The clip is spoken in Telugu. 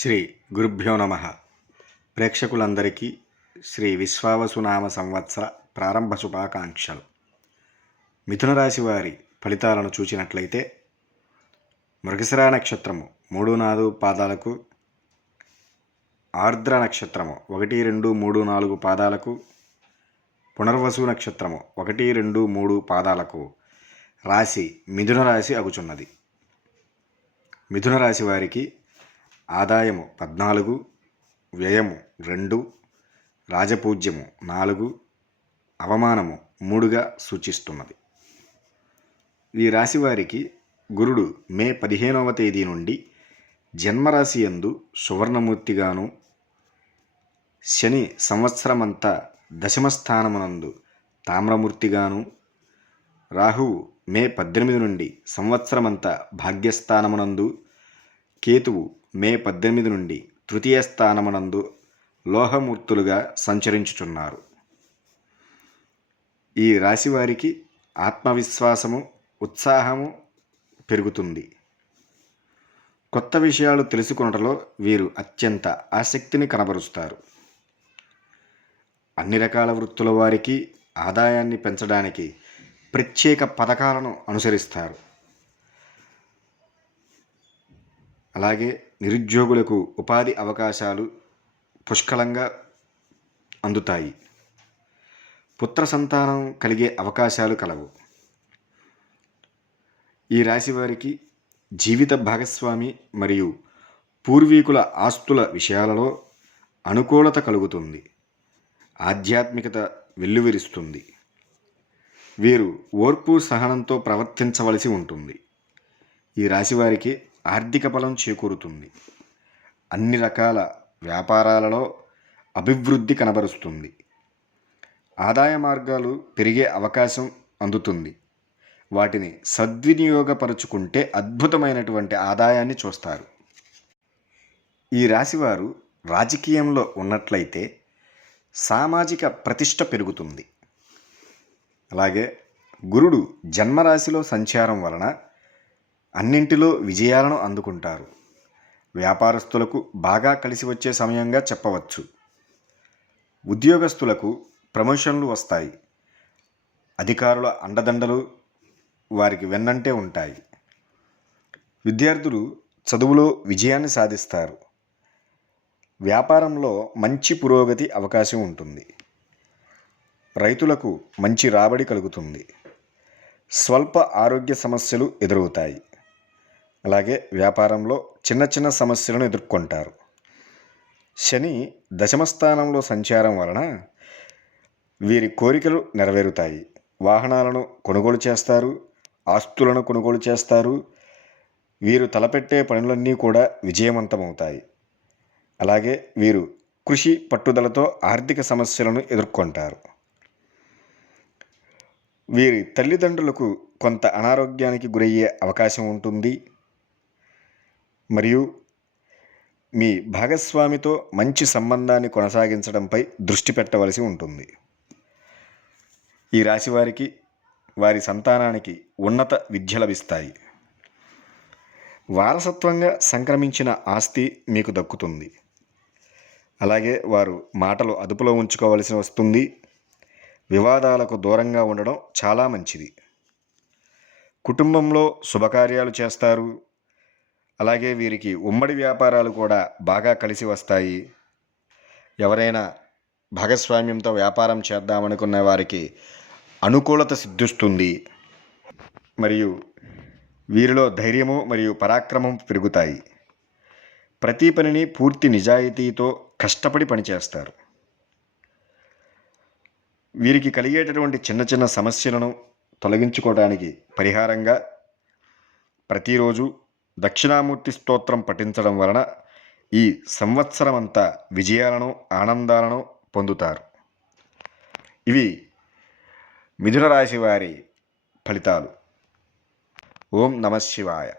శ్రీ గురుభ్యో నమ. ప్రేక్షకులందరికీ శ్రీ విశ్వావసునామ సంవత్సర ప్రారంభ శుభాకాంక్షలు. మిథున రాశి వారి ఫలితాలను చూచినట్లయితే మృగశిర నక్షత్రము 3-4 పాదాలకు, ఆర్ద్ర నక్షత్రము 1, 2, 3, 4 పాదాలకు, పునర్వసు నక్షత్రము 1, 2, 3 పాదాలకు రాశి మిథున రాశి అగుచున్నది. మిథున రాశి వారికి ఆదాయము 14, వ్యయము 2, రాజపూజ్యము 4, అవమానము 3గా సూచిస్తున్నది. ఈ రాశి వారికి గురుడు మే 15వ తేదీ నుండి జన్మరాశి యందు సువర్ణమూర్తిగాను, శని సంవత్సరమంతా దశమస్థానమునందు తామ్రమూర్తిగాను, రాహువు మే 18 నుండి సంవత్సరమంతా భాగ్యస్థానమునందు, కేతువు మే 18 నుండి తృతీయ స్థానమునందు లోహమూర్తులుగా సంచరించుచున్నారు. ఈ రాశివారికి ఆత్మవిశ్వాసము, ఉత్సాహము పెరుగుతుంది. కొత్త విషయాలు తెలుసుకొనుటలో వీరు అత్యంత ఆసక్తిని కనబరుస్తారు. అన్ని రకాల వృత్తుల వారికి ఆదాయాన్ని పెంచడానికి ప్రత్యేక పథకాలను అనుసరిస్తారు. అలాగే నిరుద్యోగులకు ఉపాధి అవకాశాలు పుష్కలంగా అందుతాయి. పుత్ర సంతానం కలిగే అవకాశాలు కలవు. ఈ రాశి వారికి జీవిత భాగస్వామి మరియు పూర్వీకుల ఆస్తుల విషయాలలో అనుకూలత కలుగుతుంది. ఆధ్యాత్మికత వెల్లువిరుస్తుంది. వీరు ఓర్పు సహనంతో ప్రవర్తించవలసి ఉంటుంది. ఈ రాశి వారికి ఆర్థిక బలం చేకూరుతుంది. అన్ని రకాల వ్యాపారాలలో అభివృద్ధి కనబరుస్తుంది. ఆదాయ మార్గాలు పెరిగే అవకాశం అందుతుంది. వాటిని సద్వినియోగపరుచుకుంటే అద్భుతమైనటువంటి ఆదాయాన్ని చూస్తారు. ఈ రాశివారు రాజకీయంలో ఉన్నట్లయితే సామాజిక ప్రతిష్ట పెరుగుతుంది. అలాగే గురుడు జన్మరాశిలో సంచారం వలన అన్నింటిలో విజయాలను అందుకుంటారు. వ్యాపారస్తులకు బాగా కలిసి వచ్చే సమయంగా చెప్పవచ్చు. ఉద్యోగస్తులకు ప్రమోషన్లు వస్తాయి. అధికారుల అండదండలు వారికి వెన్నంటే ఉంటాయి. విద్యార్థులు చదువులో విజయాన్ని సాధిస్తారు. వ్యాపారంలో మంచి పురోగతి అవకాశం ఉంటుంది. రైతులకు మంచి రాబడి కలుగుతుంది. స్వల్ప ఆరోగ్య సమస్యలు ఎదురవుతాయి. అలాగే వ్యాపారంలో చిన్న చిన్న సమస్యలను ఎదుర్కొంటారు. శని దశమస్థానంలో సంచారం వలన వీరి కోరికలు నెరవేరుతాయి. వాహనాలను కొనుగోలు చేస్తారు. ఆస్తులను కొనుగోలు చేస్తారు. వీరు తలపెట్టే పనులన్నీ కూడా విజయవంతమవుతాయి. అలాగే వీరు కృషి పట్టుదలతో ఆర్థిక సమస్యలను ఎదుర్కొంటారు. వీరి తల్లిదండ్రులకు కొంత అనారోగ్యానికి గురయ్యే అవకాశం ఉంటుంది. మరియు మీ భాగస్వామితో మంచి సంబంధాన్ని కొనసాగించడంపై దృష్టి పెట్టవలసి ఉంటుంది. ఈ రాశి వారికి వారి సంతానానికి ఉన్నత విద్య లభిస్తాయి. వారసత్వంగా సంక్రమించిన ఆస్తి మీకు దక్కుతుంది. అలాగే వారు మాటలు అదుపులో ఉంచుకోవలసి వస్తుంది. వివాదాలకు దూరంగా ఉండడం చాలా మంచిది. కుటుంబంలో శుభకార్యాలు చేస్తారు. అలాగే వీరికి ఉమ్మడి వ్యాపారాలు కూడా బాగా కలిసి వస్తాయి. ఎవరైనా భాగస్వామ్యంతో వ్యాపారం చేద్దామనుకున్న వారికి అనుకూలత సిద్ధిస్తుంది. మరియు వీరిలో ధైర్యము మరియు పరాక్రమం పెరుగుతాయి. ప్రతి పనిని పూర్తి నిజాయితీతో కష్టపడి పనిచేస్తారు. వీరికి కలిగేటటువంటి చిన్న చిన్న సమస్యలను తొలగించుకోవడానికి పరిహారంగా ప్రతిరోజు దక్షిణామూర్తి స్తోత్రం పఠించడం వలన ఈ సంవత్సరమంతా విజయాలను, ఆనందాలను పొందుతారు. ఇవి మిథున రాశి వారి ఫలితాలు. ఓం నమః శివాయ.